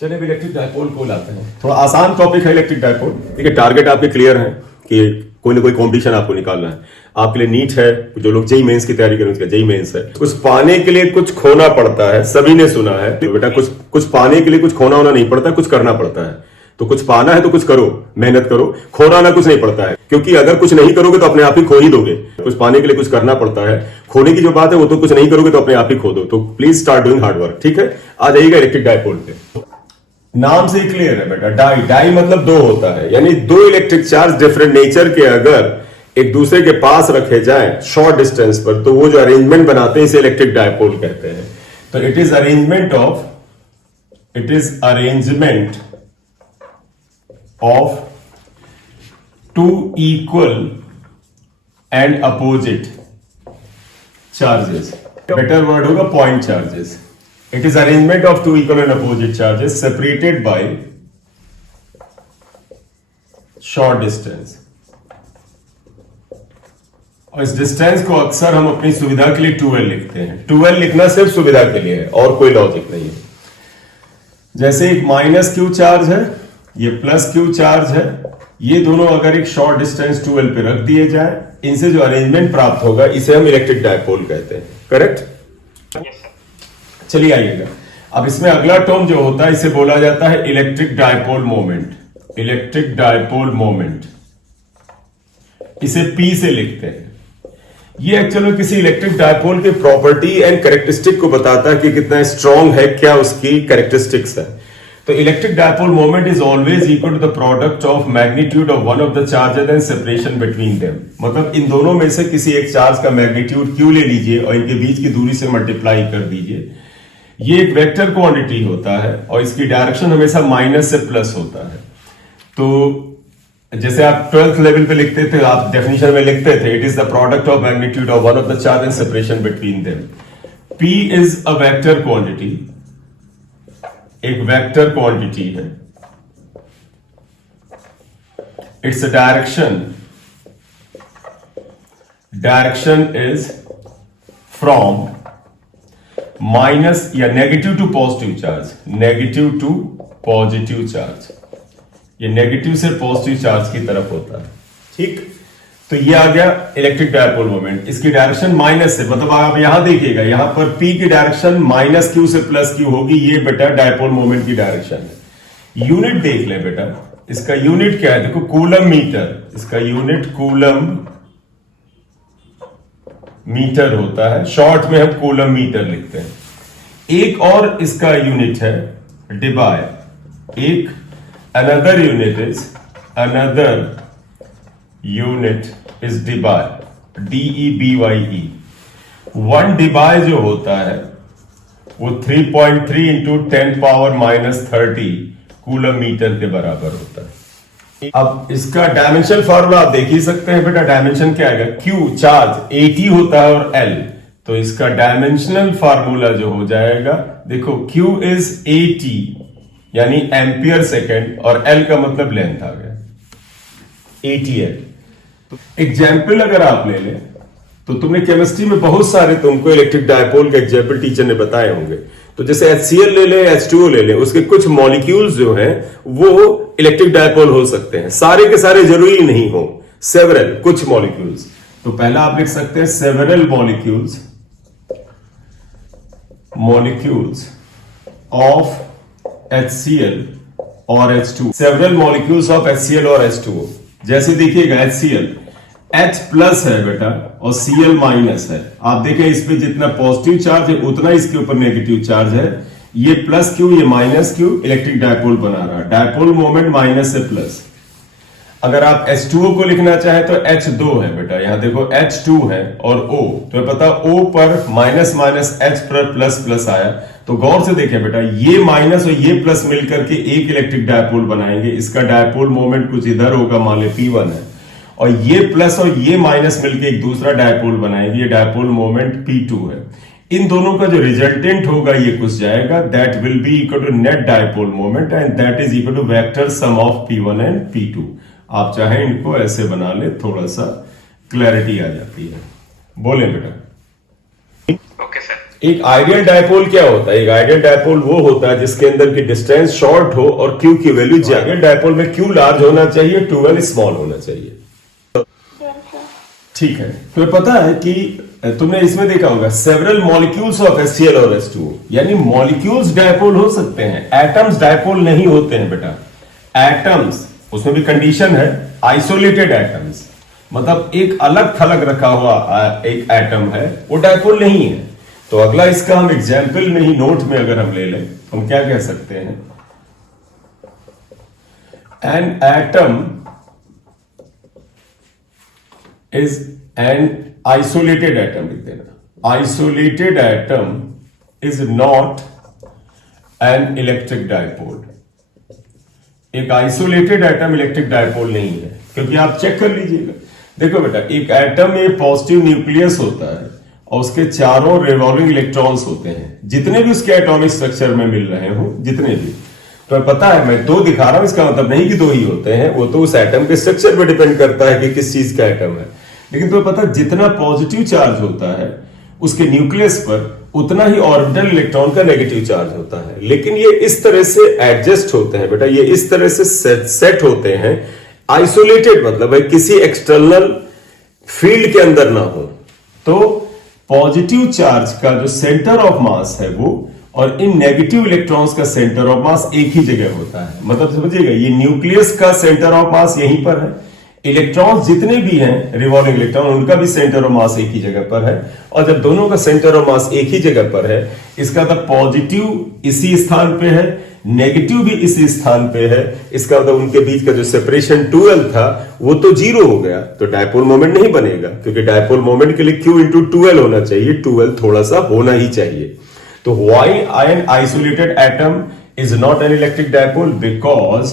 चलिए electric dipole को लाते हैं। थोड़ा आसान टॉपिक है इलेक्ट्रिक डायपोल। ठीक है, टारगेट आपके क्लियर है कि कोई ना कोई कॉम्पिटिशन आपको निकालना है। आपके लिए नीट है, जो लोग जेई मेंस की तैयारी करें उसका जेई मेंस है। कुछ पाने के लिए कुछ खोना पड़ता है, सभी ने सुना है। तो बेटा कुछ पाने के लिए कुछ खोना होना नहीं पड़ता, कुछ करना पड़ता है। तो कुछ पाना है तो कुछ करो, मेहनत करो। खोना ना कुछ नहीं पड़ता है, क्योंकि अगर कुछ नहीं करोगे तो अपने आप ही खो ही दोगे। कुछ पाने के लिए कुछ करना पड़ता है। खोने की जो बात है वो तो कुछ नहीं करोगे तो अपने आप ही खो दो। तो please start doing hard work. ठीक है, आ जाइएगा इलेक्ट्रिक डायपोल पे। नाम से ही क्लियर है बेटा, डाई मतलब दो होता है, यानी दो इलेक्ट्रिक चार्ज डिफरेंट नेचर के अगर एक दूसरे के पास रखे जाएं शॉर्ट डिस्टेंस पर, तो वो जो अरेंजमेंट बनाते हैं इसे इलेक्ट्रिक डायपोल कहते हैं। तो it is arrangement of two equal and opposite charges. Better word होगा point charges. It is arrangement of two equal and opposite charges separated by short distance. और इस डिस्टेंस को अक्सर हम अपनी सुविधा के लिए 2L लिखते हैं। 2L लिखना सिर्फ सुविधा के लिए है और कोई लॉजिक नहीं है। जैसे एक माइनस क्यू चार्ज है, ये प्लस क्यू चार्ज है, ये दोनों अगर एक शॉर्ट डिस्टेंस 2L पे रख दिए जाए, इनसे जो अरेंजमेंट प्राप्त होगा इसे हम इलेक्ट्रिक डायपोल कहते हैं। करेक्ट? चलिए आइएगा, अब इसमें अगला टर्म जो होता है इसे बोला जाता है electric dipole moment. Electric dipole moment, इसे P से लिखते हैं। ये एक्चुअली किसी इलेक्ट्रिक डायपोल की प्रॉपर्टी एंड कैरेक्टरिस्टिक को बताता है कि कितना स्ट्रॉन्ग है, क्या उसकी कैरेक्टरिस्टिक्स है। तो electric dipole moment is always equal to the product of magnitude of one of the charges and separation between them. मतलब इन दोनों में से किसी एक चार्ज का मैग्नीट्यूड Q ले लीजिए और इनके बीच की दूरी से मल्टीप्लाई कर दीजिए। ये एक वेक्टर क्वांटिटी होता है और इसकी डायरेक्शन हमेशा माइनस से प्लस होता है। तो जैसे आप 12th लेवल पे लिखते थे, आप डेफिनेशन में लिखते थे it is the product of magnitude of one of the charge and separation between them. P is a vector quantity, एक वेक्टर क्वांटिटी है। It's a direction is from minus या negative to positive charge, negative to positive charge. ये negative से positive charge की तरफ होता है। ठीक, तो ये आ गया इलेक्ट्रिक डायपोल मोमेंट। इसकी डायरेक्शन माइनस से, मतलब आप यहां देखिएगा, यहां पर P की डायरेक्शन माइनस Q से प्लस Q होगी। ये बेटा डायपोल मोमेंट की डायरेक्शन है। यूनिट देख ले बेटा, इसका यूनिट क्या है, देखो कूलम मीटर। इसका यूनिट कूलम मीटर होता है, शॉर्ट में हम कूलम मीटर लिखते हैं। एक और इसका यूनिट है डिबाय। एक another unit is डिबाय, DEBYE। One डिबाय जो होता है वो 3.3 इंटू 10⁻⁻30 कूलम मीटर के बराबर होता है। अब इसका डायमेंशन फॉर्मूला आप देख ही सकते हैं बेटा। डायमेंशन क्या आएगा, Q चार्ज 80 होता है और L, तो इसका डायमेंशनल फार्मूला जो हो जाएगा, देखो Q इज 80 यानी एम्पियर सेकेंड और L का मतलब लेंथ आ गया 80L। एग्जाम्पल अगर आप ले लें तो तुमने केमिस्ट्री में बहुत सारे तुमको इलेक्ट्रिक डायपोल के एग्जाम्पल टीचर ने बताए होंगे। तो जैसे HCl ले लें, H2O ले लें, उसके कुछ मॉलिक्यूल्स जो हैं वो इलेक्ट्रिक डायपोल हो सकते हैं। सारे के सारे जरूरी नहीं हो, सेवरल, कुछ मॉलिक्यूल्स। तो पहला आप लिख सकते हैं सेवरल मॉलिक्यूल्स ऑफ HCl और H2O। Several molecules of HCl और H2O। जैसे देखिएगा HCl H प्लस है बेटा और Cl माइनस है। आप देखें इस पे जितना पॉजिटिव चार्ज है उतना इसके ऊपर नेगेटिव चार्ज है। ये प्लस Q, ये माइनस Q इलेक्ट्रिक डायपोल बना रहा है। डायपोल मोमेंट माइनस से प्लस। अगर आप H2O को लिखना चाहे तो H2 है बेटा, यहां देखो H2 है और O, तो पता O पर माइनस माइनस H पर प्लस प्लस आया। तो गौर से देखें बेटा, ये माइनस और ये प्लस मिलकर के एक इलेक्ट्रिक डायपोल बनाएंगे। इसका डायपोल मोमेंट कुछ इधर होगा, मान ले P1 है, और ये प्लस और ये माइनस मिलकर एक दूसरा डायपोल बनाएंगे। ये डायपोल मोमेंट P2 है। इन दोनों का जो रिजल्टेंट होगा ये कुछ जाएगा, that will be equal to net dipole moment and that is equal to vector sum of P1 and P2। आप चाहें इनको ऐसे बना ले, थोड़ा सा क्लैरिटी आ जाती है। बोले बेटा। Okay sir. एक आइडियल डायपोल क्या होता है? एक आइडियल डायपोल वो होता है जिसके अंदर की डिस्टेंस शॉर्ट हो और क्यू की वैल्यू ज्यादा। डायपोल में क्यू लार्ज होना चाहिए, 2l स्मॉल होना चाहिए। ठीक है, तो पता है कि तुमने इसमें देखा होगा सेवरल मॉलिक्यूल्स ऑफ HCl और H2O, यानी मॉलिक्यूल्स डायपोल हो सकते हैं, एटम्स डायपोल नहीं होते हैं बेटा। एटम्स, उसमें भी कंडीशन है, आइसोलेटेड एटम्स, मतलब एक अलग थलग रखा हुआ एक एटम है, वो डायपोल नहीं है। तो अगला इसका हम एग्जाम्पल में ही नोट में अगर हम ले लें, हम क्या कह सकते हैं? An atom is an isolated atom, लिख देना। Isolated atom is not an electric dipole। एक आइसोलेटेड एटम इलेक्ट्रिक डायपोल नहीं है, क्योंकि आप चेक कर लीजिएगा। देखो बेटा, एक एटम में पॉजिटिव न्यूक्लियस होता है और उसके चारों रिवॉल्विंग इलेक्ट्रॉन्स होते हैं, जितने भी उसके एटॉमिक स्ट्रक्चर में मिल रहे हो, जितने भी। तो पता है, मैं दो दिखा रहा हूं, इसका मतलब नहीं कि दो ही होते हैं, वो तो उस एटम के स्ट्रक्चर पर डिपेंड करता है कि किस चीज का एटम है। लेकिन तुम्हें पता, जितना पॉजिटिव चार्ज होता है उसके न्यूक्लियस पर, उतना ही ऑर्बिटल इलेक्ट्रॉन का नेगेटिव चार्ज होता है। लेकिन ये इस तरह से एडजस्ट होते हैं बेटा, ये इस तरह से सेट होते हैं। आइसोलेटेड मतलब है किसी एक्सटर्नल फील्ड के अंदर ना हो। तो पॉजिटिव चार्ज का जो सेंटर ऑफ मास है वो, और इन नेगेटिव इलेक्ट्रॉन्स का सेंटर ऑफ मास एक ही जगह होता है। मतलब समझिएगा, ये न्यूक्लियस का सेंटर ऑफ मास यहीं पर है, इलेक्ट्रॉन्स जितने भी हैं रिवॉल्विंग इलेक्ट्रॉन, उनका भी सेंटर ऑफ मास एक ही जगह पर है। और जब दोनों का सेंटर ऑफ मास एक ही जगह पर है, इसका मतलब पॉजिटिव इसी स्थान पे है, नेगेटिव भी इसी स्थान पे है। इसका मतलब उनके बीच का जो सेपरेशन 2l था वो तो 0 हो गया, तो डायपोल मोमेंट नहीं बनेगा, क्योंकि डायपोल मोमेंट के लिए q इंटू 2l होना चाहिए, 2l थोड़ा सा होना ही चाहिए। तो why an isolated atom is not an electric dipole? Because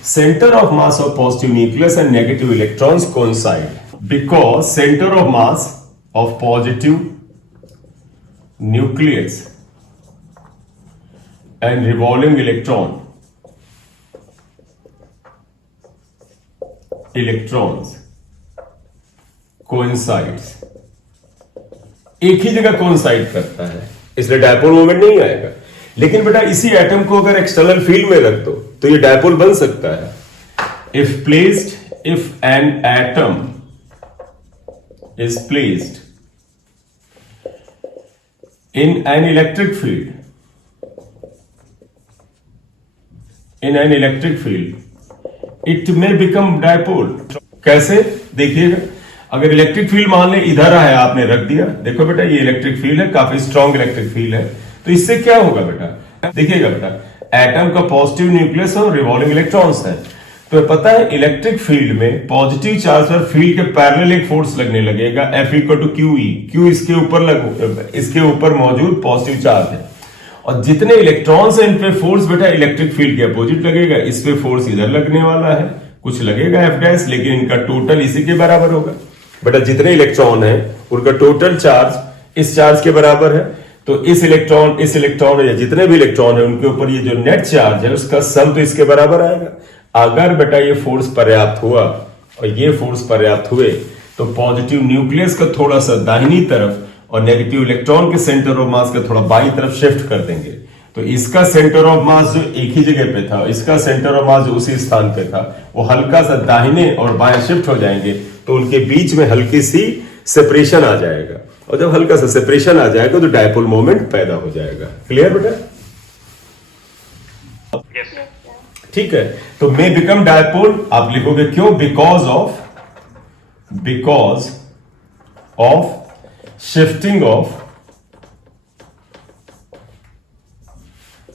center of mass of positive nucleus and negative electrons coincide, because center of mass of positive nucleus and revolving electrons coincides, एक ही जगह coincide करता है, इसलिए dipole moment नहीं आएगा। लेकिन बेटा, इसी एटम को अगर एक्सटर्नल फील्ड में रख दो तो ये डायपोल बन सकता है। If an atom is placed in an electric field, it may become dipole. कैसे? देखिएगा, अगर इलेक्ट्रिक फील्ड मान ले इधर है, आपने रख दिया, देखो बेटा ये इलेक्ट्रिक फील्ड है, काफी स्ट्रॉन्ग इलेक्ट्रिक फील्ड है, तो इससे क्या होगा बेटा? देखिएगा बेटा, एटम का पॉजिटिव न्यूक्लियस और रिवॉल्विंग इलेक्ट्रॉन्स है, तो पता है इलेक्ट्रिक फील्ड में पॉजिटिव चार्ज पर फील्ड के पैरेलल एक फोर्स लगने लगेगा, F equal to QE। Q इसके ऊपर मौजूद पॉजिटिव चार्ज है, और जितने इलेक्ट्रॉन्स हैं इन पे फोर्स बेटा इलेक्ट्रिक फील्ड के अपोजिट लगेगा। इस पे फोर्स इधर लगने वाला है, कुछ लगेगा F', लेकिन इनका टोटल इसी के बराबर होगा। बेटा जितने इलेक्ट्रॉन है उनका टोटल चार्ज इस चार्ज के बराबर है, तो इस इलेक्ट्रॉन या जितने भी इलेक्ट्रॉन है उनके ऊपर ये जो नेट चार्ज है उसका सम तो इसके बराबर आएगा। अगर बेटा ये फोर्स पर्याप्त हुआ और ये फोर्स पर्याप्त हुए, तो पॉजिटिव न्यूक्लियस का थोड़ा सा दाहिनी तरफ और नेगेटिव इलेक्ट्रॉन के सेंटर ऑफ मास का थोड़ा बाईं तरफ शिफ्ट कर देंगे, तो इसका सेंटर ऑफ मास जो एक ही जगह पे था, इसका सेंटर ऑफ मास जो उसी स्थान पे था, वो हल्का सा दाहिने और बाएं शिफ्ट हो जाएंगे, तो उनके बीच में हल्की सी सेपरेशन आ जाएगा, और जब हल्का सा सेपरेशन आ जाएगा तो डायपोल मोमेंट पैदा हो जाएगा। क्लियर बेटा? ठीक है, तो मे बिकम डायपोल आप लिखोगे क्यों? Because of shifting of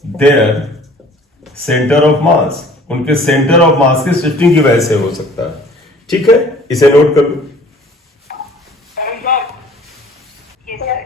their centre of mass, उनके सेंटर ऑफ मास के शिफ्टिंग की वजह से हो सकता है। ठीक है, इसे नोट कर लो। Yes, sir.